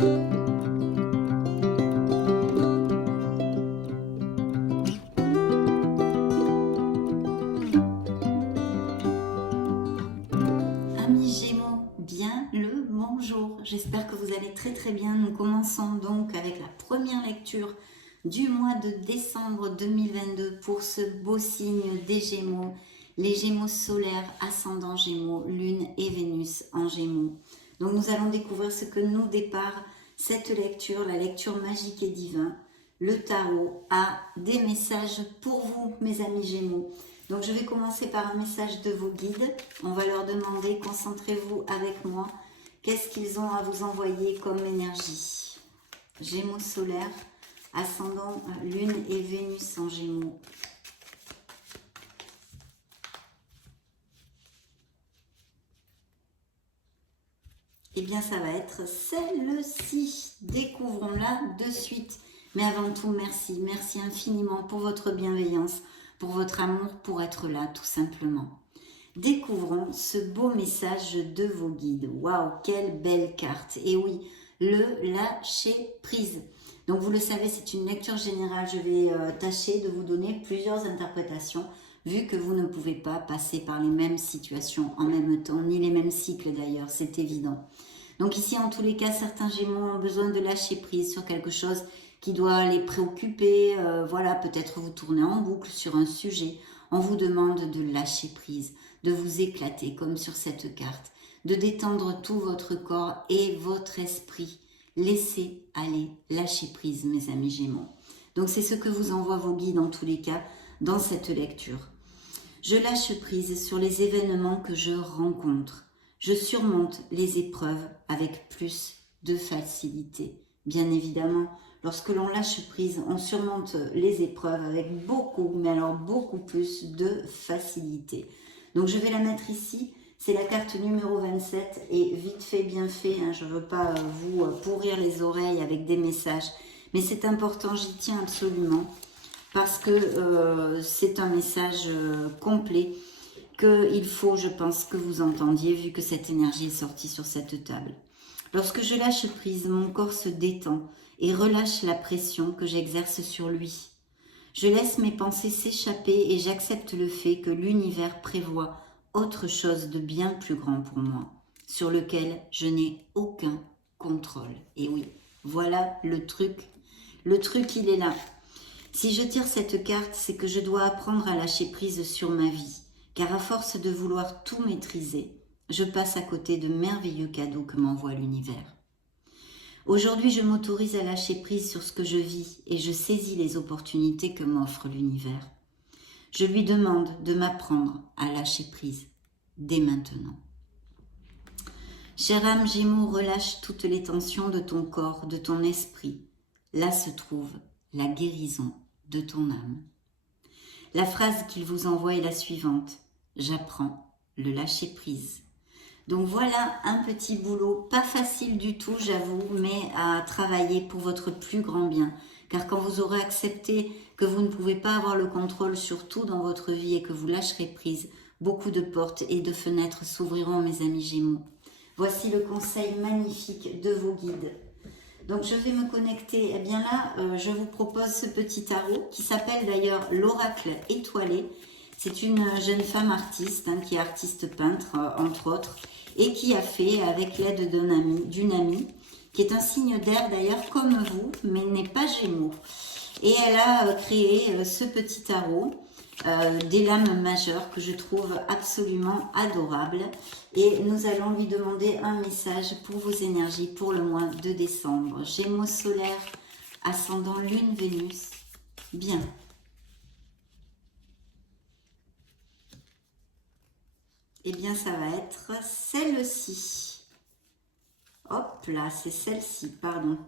Amis Gémeaux, bien le bonjour. J'espère que vous allez très bien. Nous commençons donc avec la première lecture du mois de décembre 2022 pour ce beau signe des Gémeaux. Les Gémeaux solaires, ascendant Gémeaux, Lune et Vénus en Gémeaux. Donc nous allons découvrir ce que nous dépare cette lecture, la lecture magique et divin. Le tarot a des messages pour vous, mes amis Gémeaux. Donc je vais commencer par un message de vos guides. On va leur demander, concentrez-vous avec moi, qu'est-ce qu'ils ont à vous envoyer comme énergie. Gémeaux solaires, ascendant Lune et Vénus en Gémeaux. Eh bien ça va être celle-ci. Découvrons-la de suite. Mais avant tout, merci. Merci infiniment pour votre bienveillance, pour votre amour, pour être là, tout simplement. Découvrons ce beau message de vos guides. Waouh, quelle belle carte. Et oui, le lâcher prise. Donc vous le savez, c'est une lecture générale. Je vais tâcher de vous donner plusieurs interprétations, vu que vous ne pouvez pas passer par les mêmes situations en même temps, ni les mêmes cycles d'ailleurs, c'est évident. Donc ici, en tous les cas, certains Gémeaux ont besoin de lâcher prise sur quelque chose qui doit les préoccuper. Voilà, peut-être vous tournez en boucle sur un sujet. On vous demande de lâcher prise, de vous éclater comme sur cette carte, de détendre tout votre corps et votre esprit. Laissez aller, lâcher prise, mes amis Gémeaux. Donc c'est ce que vous envoient vos guides en tous les cas dans cette lecture. Je lâche prise sur les événements que je rencontre. Je surmonte les épreuves avec plus de facilité. Bien évidemment, lorsque l'on lâche prise, on surmonte les épreuves avec beaucoup, mais alors beaucoup plus de facilité. Donc je vais la mettre ici. C'est la carte numéro 27 et vite fait, bien fait. Hein, je ne veux pas vous pourrir les oreilles avec des messages, mais c'est important, j'y tiens absolument parce que c'est un message complet qu'il faut, je pense, que vous entendiez vu que cette énergie est sortie sur cette table. Lorsque je lâche prise, mon corps se détend et relâche la pression que j'exerce sur lui. Je laisse mes pensées s'échapper et j'accepte le fait que l'univers prévoit autre chose de bien plus grand pour moi, sur lequel je n'ai aucun contrôle. Et oui, voilà le truc. Le truc, il est là. Si je tire cette carte, c'est que je dois apprendre à lâcher prise sur ma vie, car à force de vouloir tout maîtriser, je passe à côté de merveilleux cadeaux que m'envoie l'univers. Aujourd'hui, je m'autorise à lâcher prise sur ce que je vis et je saisis les opportunités que m'offre l'univers. Je lui demande de m'apprendre à lâcher prise, dès maintenant. Chère âme Gémeaux, relâche toutes les tensions de ton corps, de ton esprit. Là se trouve la guérison de ton âme. La phrase qu'il vous envoie est la suivante. J'apprends le lâcher prise. Donc voilà un petit boulot, pas facile du tout j'avoue, mais à travailler pour votre plus grand bien. Car quand vous aurez accepté que vous ne pouvez pas avoir le contrôle sur tout dans votre vie et que vous lâcherez prise, beaucoup de portes et de fenêtres s'ouvriront, mes amis Gémeaux. Voici le conseil magnifique de vos guides. Donc je vais me connecter, eh bien là je vous propose ce petit tarot qui s'appelle d'ailleurs l'oracle étoilé. C'est une jeune femme artiste qui est artiste peintre entre autres et qui a fait avec l'aide d'une amie qui est un signe d'air d'ailleurs comme vous mais n'est pas Gémeaux. Et elle a créé ce petit tarot des lames majeures que je trouve absolument adorable. Et nous allons lui demander un message pour vos énergies pour le mois de décembre. Gémeaux solaire, ascendant Lune, Vénus. Bien. Eh bien, ça va être celle-ci. Hop là, c'est celle-ci, pardon.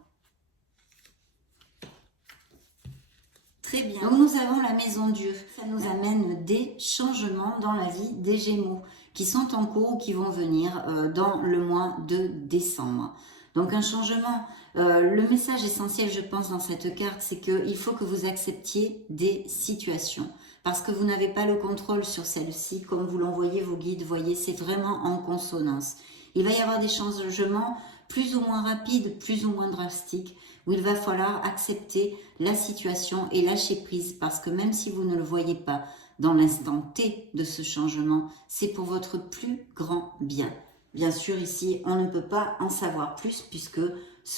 Très bien. Donc, nous avons la maison Dieu. Ça nous amène des changements dans la vie des Gémeaux qui sont en cours ou qui vont venir dans le mois de décembre. Donc, un changement. Le message essentiel, je pense, dans cette carte, c'est qu'il faut que vous acceptiez des situations. Parce que vous n'avez pas le contrôle sur celle-ci, comme vous l'envoyez vos guides. Voyez, c'est vraiment en consonance. Il va y avoir des changements plus ou moins rapide, plus ou moins drastique, où il va falloir accepter la situation et lâcher prise, parce que même si vous ne le voyez pas dans l'instant T de ce changement, c'est pour votre plus grand bien. Bien sûr, ici, on ne peut pas en savoir plus, puisque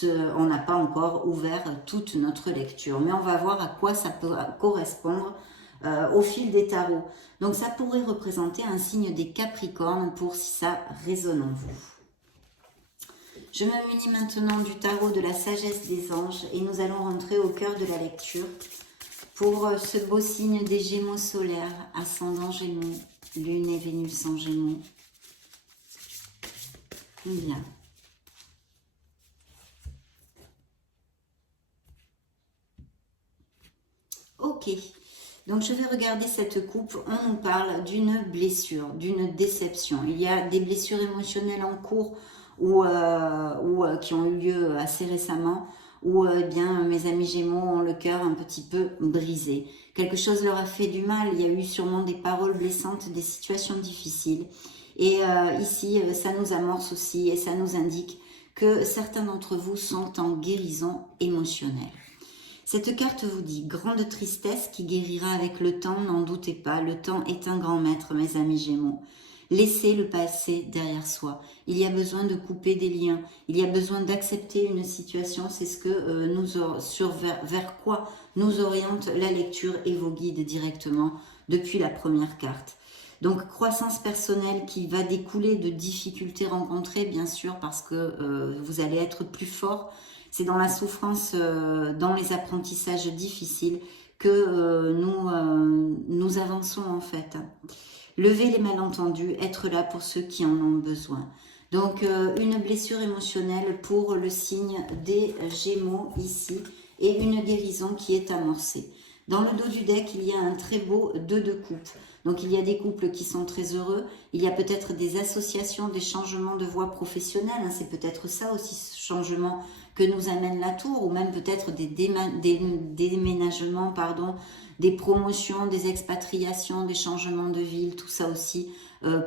on n'a pas encore ouvert toute notre lecture. Mais on va voir à quoi ça peut correspondre au fil des tarots. Donc ça pourrait représenter un signe des Capricornes pour si ça résonne en vous. Je me munis maintenant du tarot de la sagesse des anges et nous allons rentrer au cœur de la lecture pour ce beau signe des Gémeaux solaires, ascendant Gémeaux, Lune et Vénus en Gémeaux. Bien. Ok. Donc, je vais regarder cette coupe. On nous parle d'une blessure, d'une déception. Il y a des blessures émotionnelles en cours ou qui ont eu lieu assez récemment, où bien mes amis Gémeaux ont le cœur un petit peu brisé. Quelque chose leur a fait du mal. Il y a eu sûrement des paroles blessantes, des situations difficiles. Et ici, ça nous amorce aussi et ça nous indique que certains d'entre vous sont en guérison émotionnelle. Cette carte vous dit « Grande tristesse qui guérira avec le temps, n'en doutez pas, le temps est un grand maître, mes amis Gémeaux. Laissez le passé derrière soi. Il y a besoin de couper des liens, il y a besoin d'accepter une situation, c'est ce que vers quoi nous oriente la lecture et vos guides directement depuis la première carte. Donc, croissance personnelle qui va découler de difficultés rencontrées, bien sûr, parce que vous allez être plus fort. C'est dans la souffrance, dans les apprentissages difficiles que nous avançons en fait. Lever les malentendus, être là pour ceux qui en ont besoin. Donc une blessure émotionnelle pour le signe des Gémeaux ici et une guérison qui est amorcée. Dans le dos du deck, il y a un très beau 2 de coupe. Donc il y a des couples qui sont très heureux, il y a peut-être des associations, des changements de voie professionnelle, c'est peut-être ça aussi ce changement que nous amène la tour, ou même peut-être des déménagements, des promotions, des expatriations, des changements de ville, tout ça aussi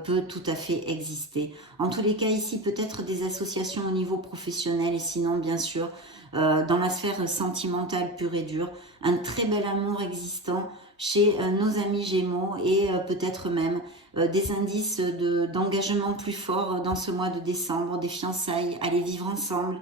peut tout à fait exister. En tous les cas ici, peut-être des associations au niveau professionnel, et sinon bien sûr, dans la sphère sentimentale pure et dure, un très bel amour existant chez nos amis Gémeaux et peut-être même des indices d'engagement plus fort dans ce mois de décembre, des fiançailles, aller vivre ensemble,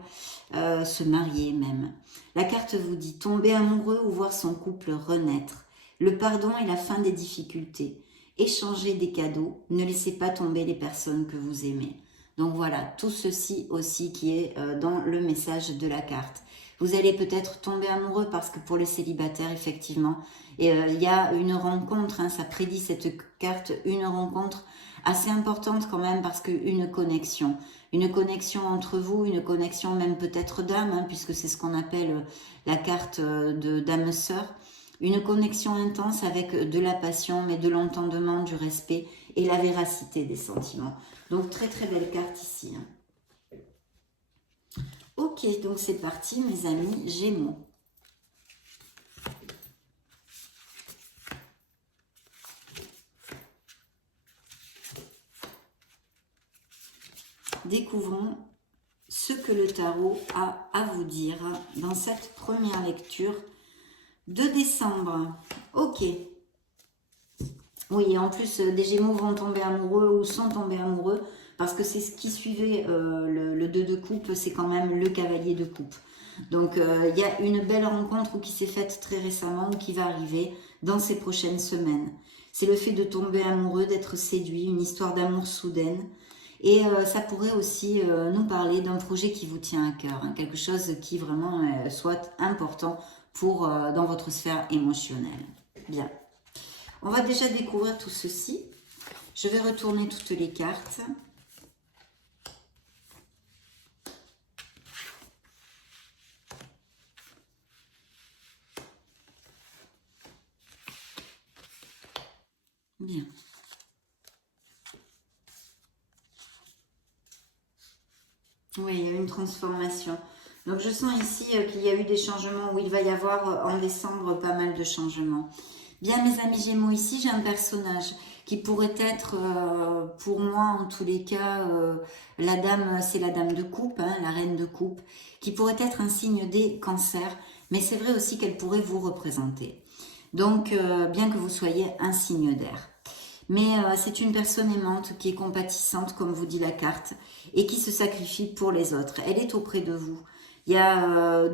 se marier même. La carte vous dit tomber amoureux ou voir son couple renaître. Le pardon et la fin des difficultés. Échanger des cadeaux, ne laissez pas tomber les personnes que vous aimez. Donc voilà, tout ceci aussi qui est dans le message de la carte. Vous allez peut-être tomber amoureux parce que pour les célibataires, effectivement, il y a une rencontre, ça prédit cette carte, une rencontre assez importante quand même parce qu'une connexion entre vous, une connexion même peut-être d'âme, puisque c'est ce qu'on appelle la carte de d'âme-sœur, une connexion intense avec de la passion, mais de l'entendement, du respect et la véracité des sentiments. Donc très très belle carte ici. Ok, donc c'est parti mes amis Gémeaux. Découvrons ce que le tarot a à vous dire dans cette première lecture de décembre. Ok. Oui, en plus, des Gémeaux vont tomber amoureux ou sont tombés amoureux parce que c'est ce qui suivait le 2 de coupe, c'est quand même le cavalier de coupe. Donc, il y a une belle rencontre qui s'est faite très récemment ou qui va arriver dans ces prochaines semaines. C'est le fait de tomber amoureux, d'être séduit, une histoire d'amour soudaine. Et ça pourrait aussi nous parler d'un projet qui vous tient à cœur, quelque chose qui vraiment soit important pour dans votre sphère émotionnelle. Bien. On va déjà découvrir tout ceci. Je vais retourner toutes les cartes. Bien. Oui, il y a une transformation. Donc, je sens ici qu'il y a eu des changements, où il va y avoir en décembre pas mal de changements. Bien, mes amis Gémeaux, ici, j'ai un personnage qui pourrait être, pour moi en tous les cas, la dame, c'est la dame de coupe, hein, la reine de coupe, qui pourrait être un signe des cancers, mais c'est vrai aussi qu'elle pourrait vous représenter. Donc, bien que vous soyez un signe d'air. Mais c'est une personne aimante qui est compatissante, comme vous dit la carte, et qui se sacrifie pour les autres. Elle est auprès de vous. Il y a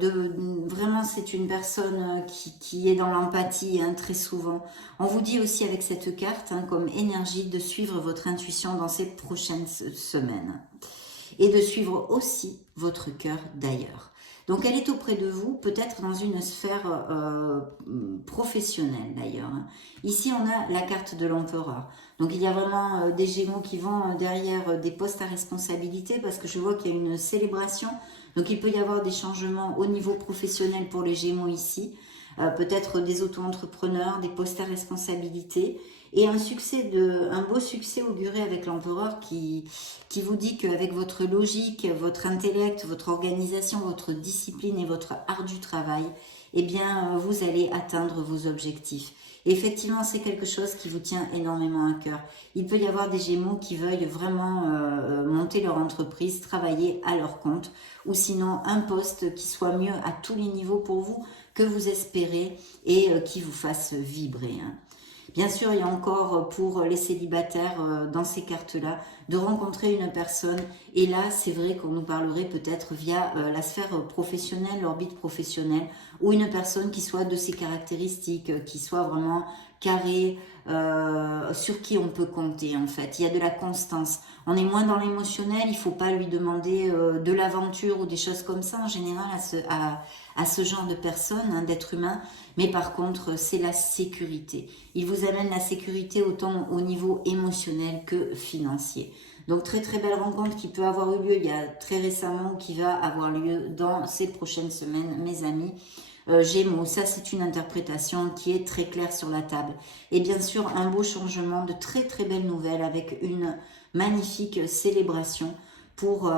vraiment, c'est une personne qui est dans l'empathie, hein, très souvent. On vous dit aussi avec cette carte, hein, comme énergie, de suivre votre intuition dans ces prochaines semaines. Et de suivre aussi votre cœur d'ailleurs. Donc elle est auprès de vous, peut-être dans une sphère professionnelle d'ailleurs. Ici on a la carte de l'empereur. Donc il y a vraiment des Gémeaux qui vont derrière des postes à responsabilité parce que je vois qu'il y a une célébration. Donc il peut y avoir des changements au niveau professionnel pour les Gémeaux ici. Peut-être des auto-entrepreneurs, des postes à responsabilité. Et un beau succès auguré avec l'empereur qui vous dit qu'avec votre logique, votre intellect, votre organisation, votre discipline et votre art du travail, eh bien, vous allez atteindre vos objectifs. Et effectivement, c'est quelque chose qui vous tient énormément à cœur. Il peut y avoir des Gémeaux qui veuillent vraiment monter leur entreprise, travailler à leur compte, ou sinon un poste qui soit mieux à tous les niveaux pour vous, que vous espérez et qui vous fasse vibrer, hein. Bien sûr, il y a encore pour les célibataires dans ces cartes-là de rencontrer une personne. Et là, c'est vrai qu'on nous parlerait peut-être via la sphère professionnelle, l'orbite professionnelle, ou une personne qui soit de ces caractéristiques, qui soit vraiment carrée, sur qui on peut compter en fait. Il y a de la constance. On est moins dans l'émotionnel, il ne faut pas lui demander de l'aventure ou des choses comme ça en général à ce genre de personnes, hein, d'êtres humains. Mais par contre, c'est la sécurité. Il vous amène la sécurité autant au niveau émotionnel que financier. Donc très très belle rencontre qui peut avoir eu lieu il y a très récemment, qui va avoir lieu dans ces prochaines semaines, mes amis. Gémeaux, ça c'est une interprétation qui est très claire sur la table. Et bien sûr, un beau changement, de très très belles nouvelles avec une magnifique célébration pour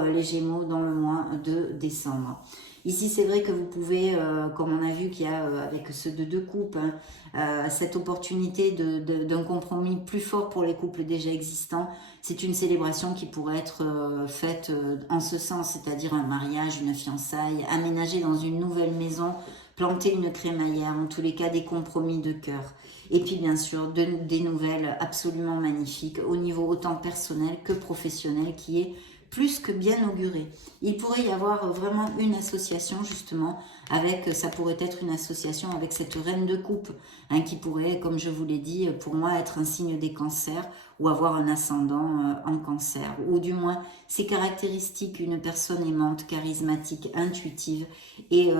les Gémeaux dans le mois de décembre. Ici, c'est vrai que vous pouvez, comme on a vu qu'il y a avec ce deux coupes, hein, cette opportunité d'un compromis plus fort pour les couples déjà existants. C'est une célébration qui pourrait être faite en ce sens, c'est-à-dire un mariage, une fiançaille, aménager dans une nouvelle maison, planter une crémaillère, en tous les cas des compromis de cœur. Et puis bien sûr, des nouvelles absolument magnifiques au niveau autant personnel que professionnel qui est plus que bien auguré. Il pourrait y avoir vraiment une association justement avec, ça pourrait être une association avec cette reine de coupe, hein, qui pourrait, comme je vous l'ai dit, pour moi être un signe des cancers ou avoir un ascendant en cancer, ou du moins ces caractéristiques, une personne aimante, charismatique, intuitive et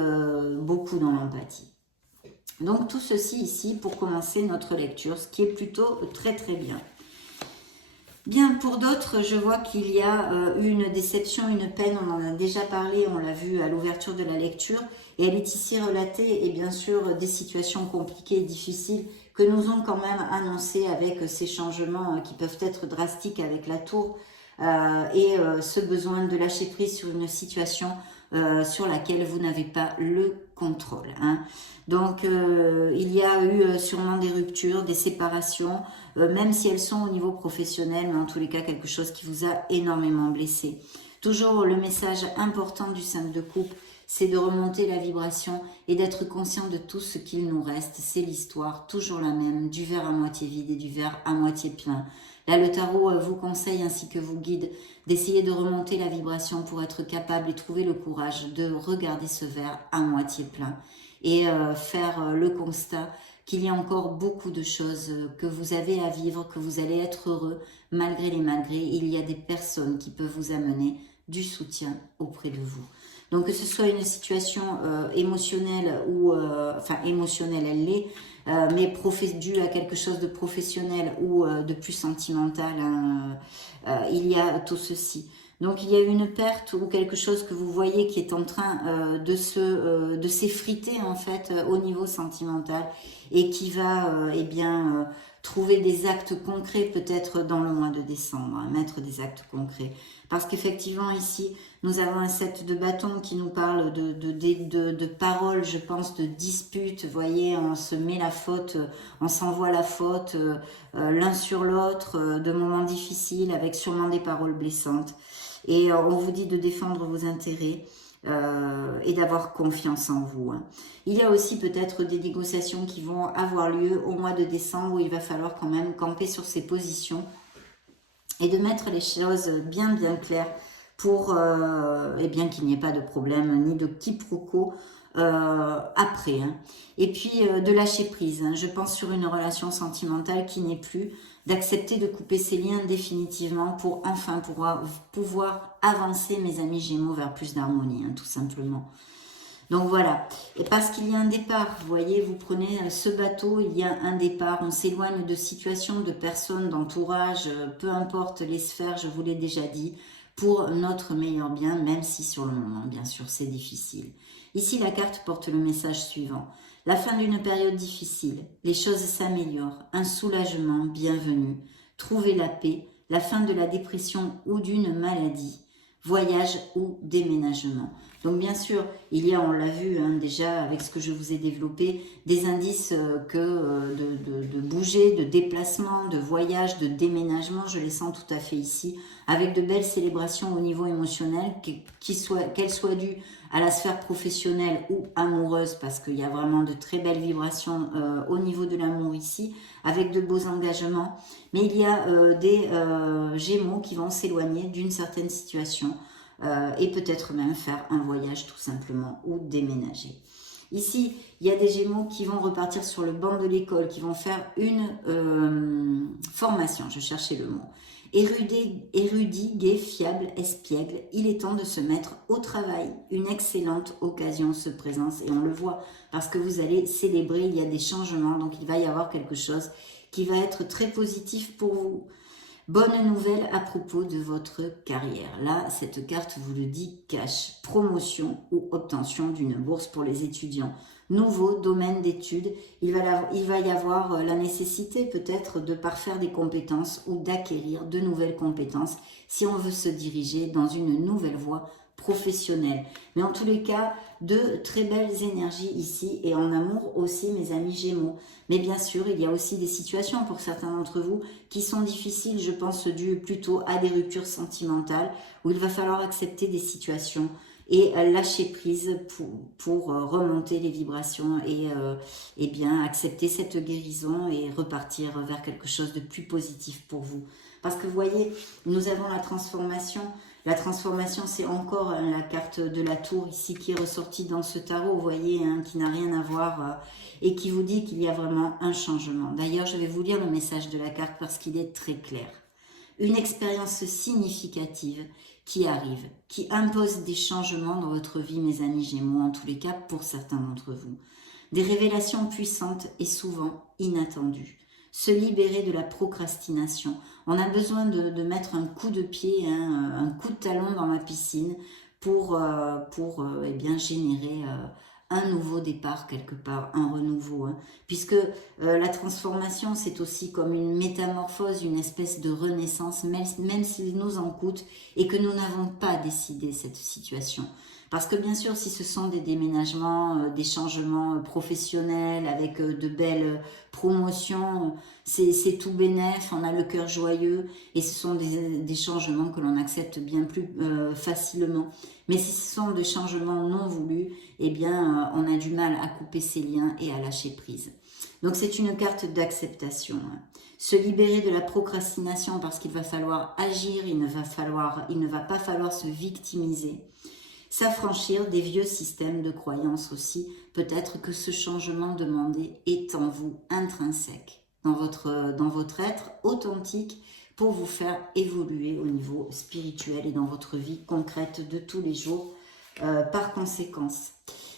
beaucoup dans l'empathie. Donc tout ceci ici pour commencer notre lecture, ce qui est plutôt très très bien. Bien, pour d'autres, je vois qu'il y a une déception, une peine, on en a déjà parlé, on l'a vu à l'ouverture de la lecture, et elle est ici relatée, et bien sûr des situations compliquées et difficiles que nous ont quand même annoncées avec ces changements qui peuvent être drastiques avec la tour, et ce besoin de lâcher prise sur une situation sur laquelle vous n'avez pas le contrôle, hein. Donc il y a eu sûrement des ruptures, des séparations, même si elles sont au niveau professionnel, mais en tous les cas quelque chose qui vous a énormément blessé. Toujours le message important du 5 de coupe, c'est de remonter la vibration et d'être conscient de tout ce qu'il nous reste. C'est l'histoire, toujours la même, du verre à moitié vide et du verre à moitié plein. Là, le tarot vous conseille ainsi que vous guide d'essayer de remonter la vibration pour être capable et trouver le courage de regarder ce verre à moitié plein et faire le constat qu'il y a encore beaucoup de choses que vous avez à vivre, que vous allez être heureux malgré les malgrés. Il y a des personnes qui peuvent vous amener du soutien auprès de vous. Donc que ce soit une situation émotionnelle ou, enfin émotionnelle elle l'est, mais due à quelque chose de professionnel ou de plus sentimental, hein, il y a tout ceci. Donc il y a une perte ou quelque chose que vous voyez qui est en train de s'effriter en fait au niveau sentimental et qui va trouver des actes concrets peut-être dans le mois de décembre, hein, mettre des actes concrets. Parce qu'effectivement ici, nous avons un 7 de bâton qui nous parle de paroles, je pense, de disputes. Vous voyez, on se met la faute, on s'envoie la faute l'un sur l'autre, de moments difficiles avec sûrement des paroles blessantes. Et on vous dit de défendre vos intérêts. Et d'avoir confiance en vous. Hein. Il y a aussi peut-être des négociations qui vont avoir lieu au mois de décembre où il va falloir quand même camper sur ses positions et de mettre les choses bien claires pour eh bien qu'il n'y ait pas de problème ni de quiproquo après. Hein. Et puis de lâcher prise. Hein. Je pense sur une relation sentimentale qui n'est plus, d'accepter de couper ses liens définitivement pour enfin pouvoir avancer, mes amis Gémeaux, vers plus d'harmonie, hein, tout simplement. Donc voilà, et parce qu'il y a un départ, vous voyez, vous prenez ce bateau, il y a un départ, on s'éloigne de situations, de personnes, d'entourage, peu importe les sphères, je vous l'ai déjà dit, pour notre meilleur bien, même si sur le moment, bien sûr, c'est difficile. Ici, la carte porte le message suivant. La fin d'une période difficile, les choses s'améliorent, un soulagement bienvenu, trouver la paix, la fin de la dépression ou d'une maladie, voyage ou déménagement. Donc bien sûr, il y a, on l'a vu hein, déjà avec ce que je vous ai développé, des indices de bouger, de déplacement, de voyage, de déménagement, je les sens tout à fait ici, avec de belles célébrations au niveau émotionnel, qu'elles soient dues à la sphère professionnelle ou amoureuse, parce qu'il y a vraiment de très belles vibrations au niveau de l'amour ici, avec de beaux engagements. Mais il y a des Gémeaux qui vont s'éloigner d'une certaine situation et peut-être même faire un voyage tout simplement ou déménager. Ici, il y a des Gémeaux qui vont repartir sur le banc de l'école, qui vont faire une formation, je cherchais le mot. Érudit, gai, fiable, espiègle, il est temps de se mettre au travail. Une excellente occasion se présente et on le voit parce que vous allez célébrer, il y a des changements, donc il va y avoir quelque chose qui va être très positif pour vous. Bonne nouvelle à propos de votre carrière. Là, cette carte vous le dit cash, promotion ou obtention d'une bourse pour les étudiants. Nouveau domaine d'études, il va y avoir la nécessité peut-être de parfaire des compétences ou d'acquérir de nouvelles compétences si on veut se diriger dans une nouvelle voie professionnelle. Mais en tous les cas, de très belles énergies ici et en amour aussi, mes amis Gémeaux. Mais bien sûr, il y a aussi des situations pour certains d'entre vous qui sont difficiles, je pense, dues plutôt à des ruptures sentimentales où il va falloir accepter des situations et lâcher prise pour remonter les vibrations et bien accepter cette guérison et repartir vers quelque chose de plus positif pour vous. Parce que vous voyez, nous avons la transformation. La transformation, c'est encore la carte de la tour ici qui est ressortie dans ce tarot, vous voyez, hein, qui n'a rien à voir et qui vous dit qu'il y a vraiment un changement. D'ailleurs, je vais vous lire le message de la carte parce qu'il est très clair. Une expérience significative qui arrive, qui impose des changements dans votre vie, mes amis Gémeaux, en tous les cas pour certains d'entre vous. Des révélations puissantes et souvent inattendues. Se libérer de la procrastination. On a besoin de mettre un coup de pied, hein, un coup de talon dans la piscine pour eh bien générer un nouveau départ quelque part, un renouveau. Hein. Puisque la transformation, c'est aussi comme une métamorphose, une espèce de renaissance, même s'il nous en coûte et que nous n'avons pas décidé cette situation. Parce que bien sûr, si ce sont des déménagements, des changements professionnels avec de belles promotions, c'est tout bénef, on a le cœur joyeux et ce sont des changements que l'on accepte bien plus facilement. Mais si ce sont des changements non voulus, eh bien, on a du mal à couper ses liens et à lâcher prise. Donc c'est une carte d'acceptation. Hein. Se libérer de la procrastination parce qu'il va falloir agir, il ne va pas falloir se victimiser. S'affranchir des vieux systèmes de croyances aussi. Peut-être que ce changement demandé est en vous intrinsèque, dans votre être authentique pour vous faire évoluer au niveau spirituel et dans votre vie concrète de tous les jours par conséquence.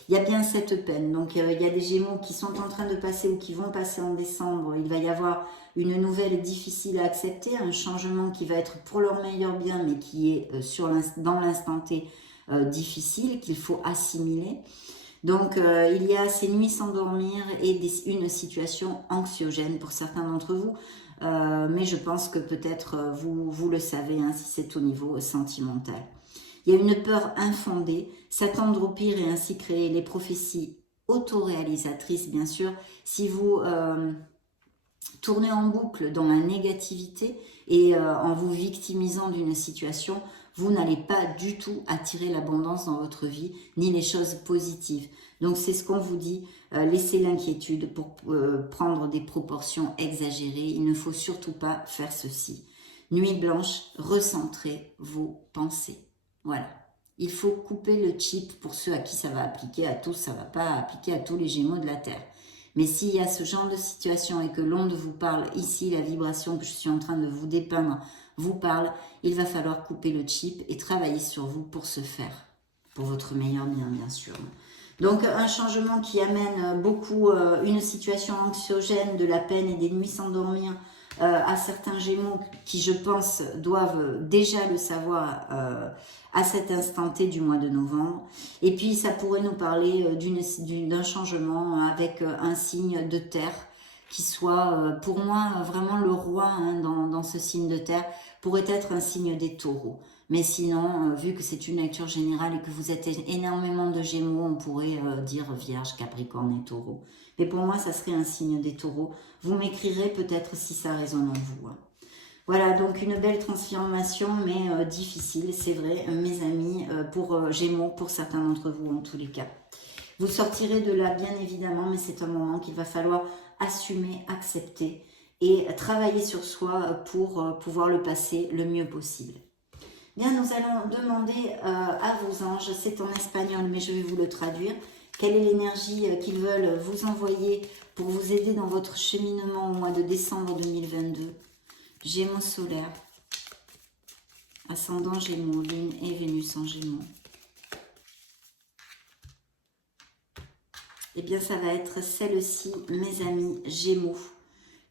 Il y a bien cette peine, donc il y a des Gémeaux qui sont en train de passer ou qui vont passer en décembre. Il va y avoir une nouvelle difficile à accepter, un changement qui va être pour leur meilleur bien mais qui est dans l'instant T difficile, qu'il faut assimiler. Donc, il y a ces nuits sans dormir et une situation anxiogène pour certains d'entre vous. Mais je pense que peut-être vous le savez, hein, si c'est au niveau sentimental. Il y a une peur infondée, s'attendre au pire et ainsi créer les prophéties autoréalisatrices, bien sûr. Si vous tournez en boucle dans la négativité et en vous victimisant d'une situation, vous n'allez pas du tout attirer l'abondance dans votre vie, ni les choses positives. Donc c'est ce qu'on vous dit, laissez l'inquiétude pour prendre des proportions exagérées. Il ne faut surtout pas faire ceci. Nuit blanche, recentrez vos pensées. Voilà. Il faut couper le chip pour ceux à qui ça va appliquer, à tous, ça ne va pas appliquer à tous les Gémeaux de la Terre. Mais s'il y a ce genre de situation et que l'onde vous parle, ici la vibration que je suis en train de vous dépeindre vous parle, il va falloir couper le chip et travailler sur vous pour ce faire, pour votre meilleur bien sûr. Donc un changement qui amène beaucoup une situation anxiogène, de la peine et des nuits sans dormir à certains Gémeaux qui, je pense, doivent déjà le savoir à cet instant T du mois de novembre. Et puis ça pourrait nous parler d'un changement avec un signe de terre qui soit, pour moi, vraiment le roi hein, dans ce signe de terre, pourrait être un signe des taureaux. Mais sinon, vu que c'est une lecture générale et que vous êtes énormément de Gémeaux, on pourrait dire Vierge, Capricorne et Taureau. Mais pour moi, ça serait un signe des taureaux. Vous m'écrirez peut-être si ça résonne en vous. Hein. Voilà, donc une belle transformation, mais difficile, c'est vrai, mes amis, pour Gémeaux, pour certains d'entre vous en tous les cas. Vous sortirez de là, bien évidemment, mais c'est un moment qu'il va falloir assumer, accepter et travailler sur soi pour pouvoir le passer le mieux possible. Bien, nous allons demander à vos anges, c'est en espagnol, mais je vais vous le traduire, quelle est l'énergie qu'ils veulent vous envoyer pour vous aider dans votre cheminement au mois de décembre 2022. Gémeaux solaire, ascendant Gémeaux, Lune et Vénus en Gémeaux. Eh bien, ça va être celle-ci, mes amis Gémeaux.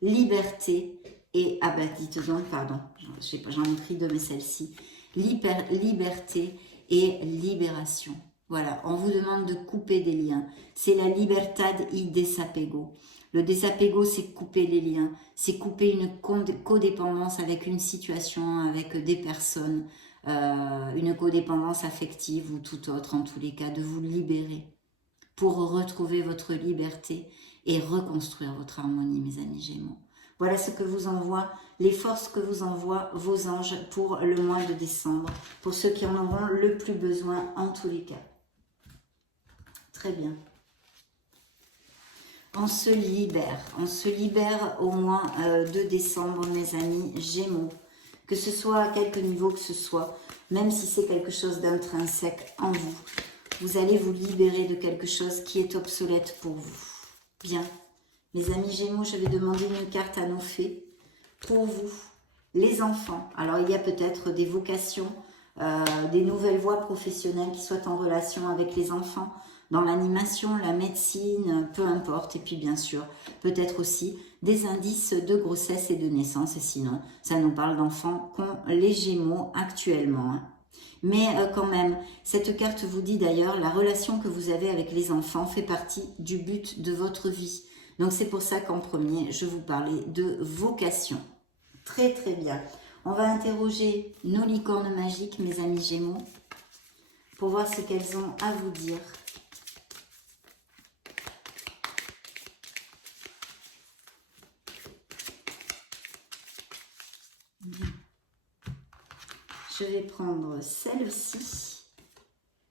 Liberté et... Ah bah, dites donc, pardon, j'en ai pris deux, mais celle-ci. Liberté et libération. Voilà, on vous demande de couper des liens. C'est la libertad y desapego. Le desapego, c'est couper les liens. C'est couper une codépendance avec une situation, avec des personnes, une codépendance affective ou tout autre, en tous les cas, de vous libérer pour retrouver votre liberté et reconstruire votre harmonie, mes amis Gémeaux. Voilà ce que vous envoient, les forces que vous envoient vos anges pour le mois de décembre, pour ceux qui en auront le plus besoin en tous les cas. Très bien. On se libère au mois de décembre, mes amis Gémeaux. Que ce soit à quelque niveau que ce soit, même si c'est quelque chose d'intrinsèque en vous. Vous allez vous libérer de quelque chose qui est obsolète pour vous. Bien. Mes amis Gémeaux, je vais demander une carte à nos fées. Pour vous, les enfants. Alors, il y a peut-être des vocations, des nouvelles voies professionnelles qui soient en relation avec les enfants, dans l'animation, la médecine, peu importe. Et puis, bien sûr, peut-être aussi des indices de grossesse et de naissance. Et sinon, ça nous parle d'enfants qu'ont les Gémeaux actuellement. Hein. Mais quand même, cette carte vous dit d'ailleurs, la relation que vous avez avec les enfants fait partie du but de votre vie. Donc c'est pour ça qu'en premier, je vous parlais de vocation. Très très bien. On va interroger nos licornes magiques, mes amis Gémeaux, pour voir ce qu'elles ont à vous dire. Bien. Je vais prendre celle-ci.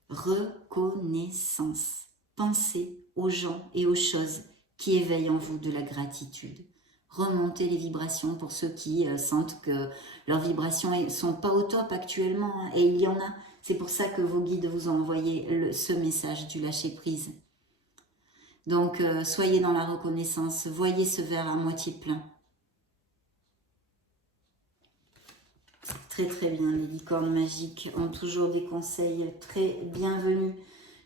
Reconnaissance. Pensez aux gens et aux choses qui éveillent en vous de la gratitude. Remontez les vibrations pour ceux qui sentent que leurs vibrations ne sont pas au top actuellement. Hein, et il y en a. C'est pour ça que vos guides vous ont envoyé ce message du lâcher-prise. Donc, soyez dans la reconnaissance. Voyez ce verre à moitié plein. Très très bien, les licornes magiques ont toujours des conseils très bienvenus.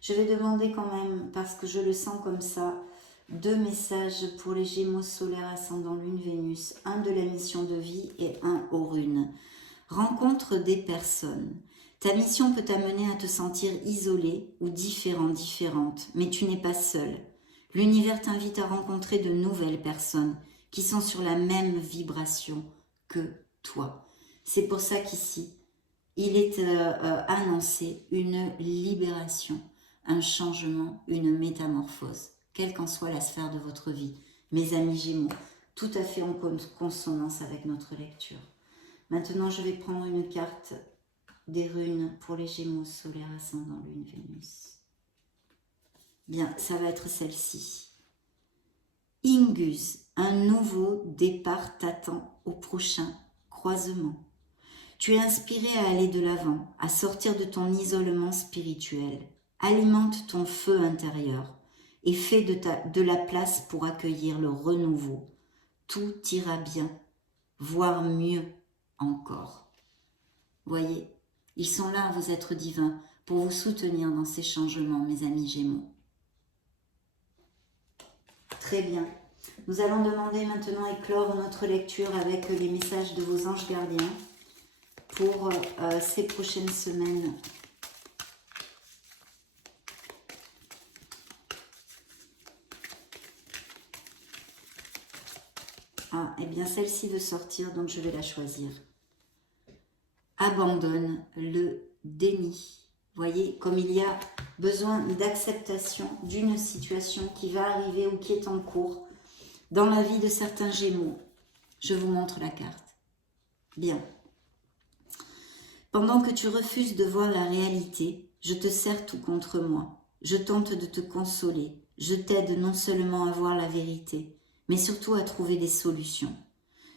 Je vais demander quand même, parce que je le sens comme ça, 2 messages pour les Gémeaux solaires ascendant Lune Vénus, un de la mission de vie et un aux runes. Rencontre des personnes. Ta mission peut t'amener à te sentir isolé ou différent, différente, mais tu n'es pas seul. L'univers t'invite à rencontrer de nouvelles personnes qui sont sur la même vibration que toi. C'est pour ça qu'ici, il est annoncé une libération, un changement, une métamorphose, quelle qu'en soit la sphère de votre vie. Mes amis Gémeaux, tout à fait en consonance avec notre lecture. Maintenant, je vais prendre une carte des runes pour les Gémeaux, solaire, ascendant, lune, Vénus. Bien, ça va être celle-ci. Ingus, un nouveau départ t'attend au prochain croisement. Tu es inspiré à aller de l'avant, à sortir de ton isolement spirituel. Alimente ton feu intérieur et fais de la place pour accueillir le renouveau. Tout ira bien, voire mieux encore. Voyez, ils sont là, vos êtres divins, pour vous soutenir dans ces changements, mes amis Gémeaux. Très bien. Nous allons demander maintenant à éclore notre lecture avec les messages de vos anges gardiens pour ces prochaines semaines. Ah, eh bien celle-ci veut sortir, donc je vais la choisir. Abandonne le déni. Voyez, comme il y a besoin d'acceptation d'une situation qui va arriver ou qui est en cours dans la vie de certains Gémeaux. Je vous montre la carte. Bien. Pendant que tu refuses de voir la réalité, je te serre tout contre moi. Je tente de te consoler. Je t'aide non seulement à voir la vérité, mais surtout à trouver des solutions.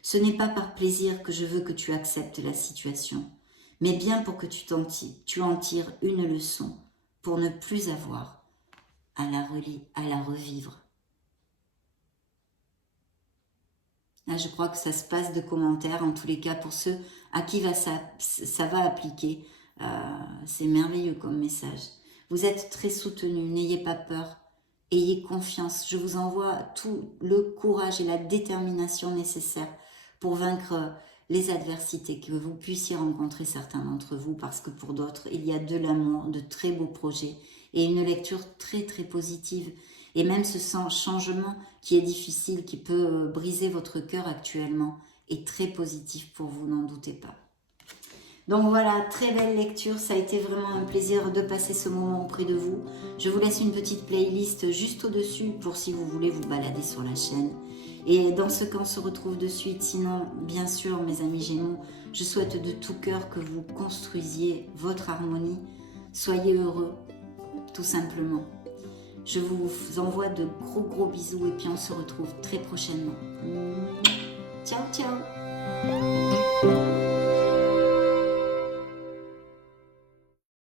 Ce n'est pas par plaisir que je veux que tu acceptes la situation, mais bien pour que tu en tires une leçon, pour ne plus avoir à la revivre. Là, je crois que ça se passe de commentaires, en tous les cas pour ceux à qui ça va appliquer. C'est merveilleux comme message. Vous êtes très soutenus, n'ayez pas peur, ayez confiance. Je vous envoie tout le courage et la détermination nécessaires pour vaincre les adversités, que vous puissiez rencontrer certains d'entre vous, parce que pour d'autres, il y a de l'amour, de très beaux projets et une lecture très très positive. Et même ce changement qui est difficile, qui peut briser votre cœur actuellement, est très positif pour vous, n'en doutez pas. Donc voilà, très belle lecture, ça a été vraiment un plaisir de passer ce moment auprès de vous. Je vous laisse une petite playlist juste au-dessus pour si vous voulez vous balader sur la chaîne. Et dans ce cas, on se retrouve de suite. Sinon, bien sûr, mes amis Gémeaux, je souhaite de tout cœur que vous construisiez votre harmonie. Soyez heureux, tout simplement. Je vous envoie de gros bisous et puis on se retrouve très prochainement. Ciao, ciao!